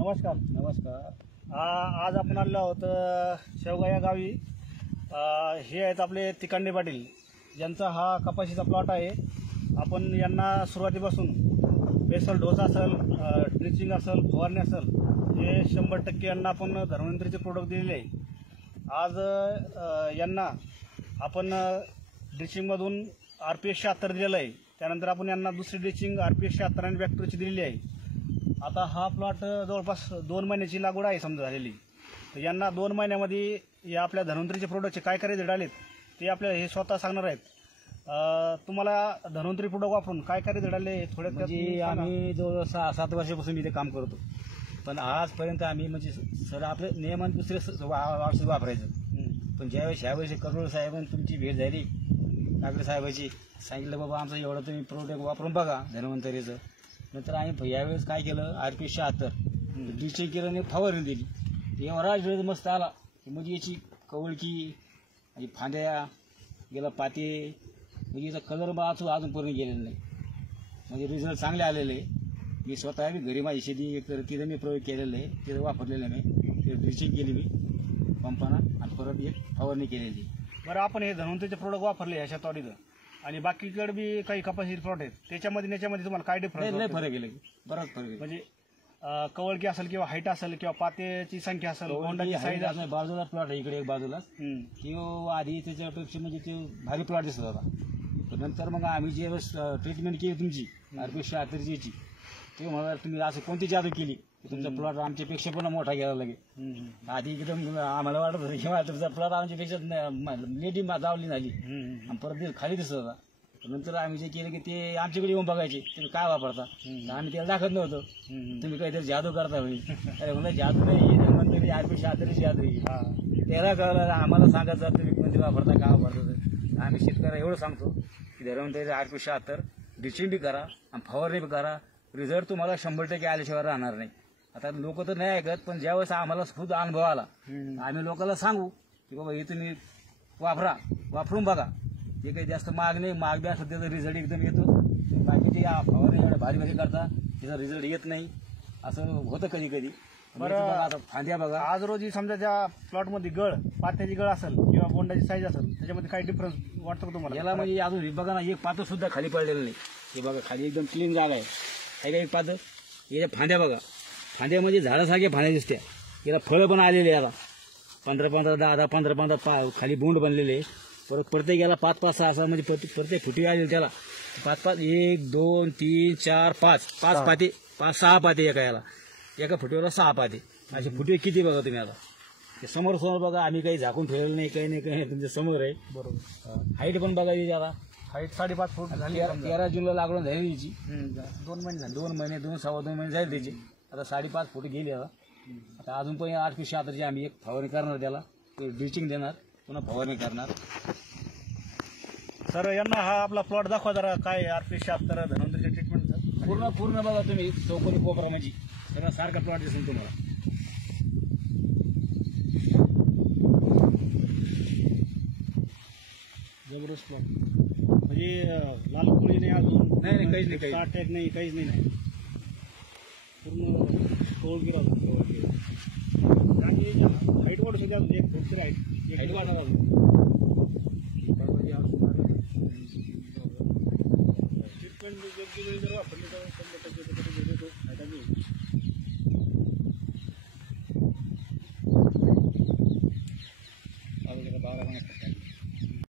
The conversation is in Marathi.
नमस्कार. नमस्कार. आज आपण आलो आहोत शेवगा या गावी. हे आहेत आपले तिकांडे पाटील, ज्यांचा हा कपाशीचा प्लॉट आहे. आपण यांना सुरुवातीपासून बेसल डोस असेल, ड्रिचिंग असेल, फवारणी असेल, हे 100% यांना आपण धन्वंतरीचे प्रोडक्ट दिलेले आहे. आज यांना आपण ड्रिचिंगमधून RPS 76 दिलेलं आहे. त्यानंतर आपण यांना दुसरी ड्रिचिंग RPS 76 आणि बॅक्टोरची दिलेली आहे. आता हा प्लॉट जवळपास 2 महिन्याची लागवड आहे समजा झालेली. तर यांना 2 महिन्यामध्ये या आपल्या धन्वंतरीचे प्रोडक्टचे काय काय रिझल्ट आलेत ते आपल्याला हे स्वतः सांगणार आहेत. तुम्हाला धन्वंतरी प्रोडक्ट वापरून काय काय रिझल्ट आले थोड्यात? म्हणजे आम्ही जवळ 6-7 वर्षापासून इथे काम करतो, पण आजपर्यंत आम्ही म्हणजे सर आपले नियमन दुसरे औषध वापरायचं. पण ज्यावेळेस ह्यावेळेस करोड साहेबांनी तुमची भेट झाली, काकडे साहेबाची, सांगितलं बाबा आमचं एवढं तुम्ही प्रोडक्ट वापरून बघा धन्वंतरीचं. नंतर आम्ही यावेळेस काय केलं, RPS 76 ड्रिचिंग केलं आणि फवारणी दिली. एवढा वेळ मस्त आला की म्हणजे याची कवळकी आणि फांद्या गेला पाते, म्हणजे याचा कलर अजूनपर्यंत गेलेला नाही. म्हणजे रिझल्ट चांगले आलेले. मी स्वतः घरी माझी शेती तर तिथं मी प्रयोग केलेला आहे, तिथं वापरलेलं आहे. मी ते ड्रिचिंग केली मी पंपानं आणि परत एक फवारणी केलेली. बरं, आपण हे धन्वंतरीचे प्रोडक्ट वापरले ह्या शेतवाडीचं आणि बाकीकडे बी काही कपाशी प्लॉट आहेत, त्याच्यामध्ये याच्यामध्ये तुम्हाला काय डिफरन्स? नाही फरक आहे, बराच फरक आहे. म्हणजे कवळकी असेल किंवा हाईट असेल किंवा पातेची संख्या असेल, बोंडाची साईज असेल. बाजूला प्लॉट आहे इकडे एक बाजूला, किंवा आधी त्याच्यापेक्षा म्हणजे ते भारी प्लॉट दिसत होता. नंतर मग आम्ही जे ट्रीटमेंट केली तुमची RPS 76 ची, ते मला तुम्ही असं कोणती जादू केली की तुमचा प्लॉट आमच्यापेक्षा पण मोठा गेला लगे. आधी एकदम आम्हाला वाटत होतं किंवा तुमचा प्लॉट आमच्यापेक्षा लेडी दावली झाली आणि परत खाली दिसत होता. नंतर आम्ही जे केलं की ते आमच्याकडे येऊन बघायचे तुम्ही काय वापरता. आम्ही त्याला दाखवत नव्हतं, तुम्ही काहीतरी जादू करता होईल. अरे म्हणलं जादू नाही, म्हणतो RPS 76 जादू येईल. त्याला कळलं आम्हाला सांगत जा तुम्ही कोणते वापरता काय वापरता. आम्ही शेतकऱ्याला एवढं सांगतो की धन्वंतरी RPS 76 ड्रिचिंग बी करा आणि फवारणी बी करा. रिझल्ट तुम्हाला 100% आल्याशिवाय राहणार नाही. आता लोक तर नाही ऐकत, पण ज्यावेळेस आम्हाला खुद अनुभव आला आम्ही लोकांना सांगू की बाबा हे तुम्ही वापरून बघा. ते काही जास्त महाग नाही, महाग बी असं त्याचा रिझल्ट एकदम येतो. बाकी ते फवारणी भारी भारी करता त्याचा रिझल्ट येत नाही, असं होतं कधी कधी. बरं, आता फांद्या बघा. आज रोजी समजा ज्या प्लॉटमध्ये गळ, पात्याची गळ असेल किंवा बोंडाची साईज असेल, त्याच्यामध्ये काही डिफरन्स वाटतो का तुम्हाला? याला म्हणजे अजून बघा ना, एक पातं सुद्धा खाली पडलेलं नाही. हे बघा खाली एकदम क्लीन जागा आहे. काय काय एक पातं, याच्या फांद्या बघा, फांद्या म्हणजे झाडासारख्या फांद्या दिसत्या. याला फळं पण आलेले, याला 15-15, 10-10, 15-15 खाली बोंड बनलेले. परत प्रत्येक याला 5-5, 6-6 म्हणजे प्रत्येक फुटी आलेली त्याला 5-5, 1, 2, 3, 4, 5 पाते, 5-6 पाते एका याला. एका फुटीवर 6 पाते. असे फुटी किती बघा तुम्ही. आता ते समोर बघा, आम्ही काही झाकून ठेवलेलं नाही, काही नाही तुमच्या समोर आहे. बरोबर. हाईट पण बघा याला, हाईट 5.5 फूट झाली. 13 जूनला लागवड झाली त्याची. 2 महिने झाले. 2 महिने, 2-2.25 महिने झाले त्याची. आता 5.5 फूट गेली. आता अजून पण RPS 76 आम्ही एक फवारणी करणार, त्याला ड्रिचिंग देणार, पुन्हा फवारणी करणार. सर, यांना हा आपला प्लॉट दाखवा जरा, काय RPS 76 धन्वंतरीच्या ट्रीटमेंटचं पूर्ण बघा तुम्ही. चौकोनी कोपरा म्हणजे सगळा सारखा प्लॉट दिसेल तुम्हाला. जबरदस्त प्लॉट. म्हणजे लाल कोळी नाही, अजून नाही, काहीच नाही, अटॅक नाही, काहीच नाही. पूर्ण कवळगी राहतो. आणि हाईट वाढू शकते अजून 1 फूट हाईट वाढणार अजून. ट्रीटमेंट जर वापरली तर 100% देतो फायदा मिळेल. बाबा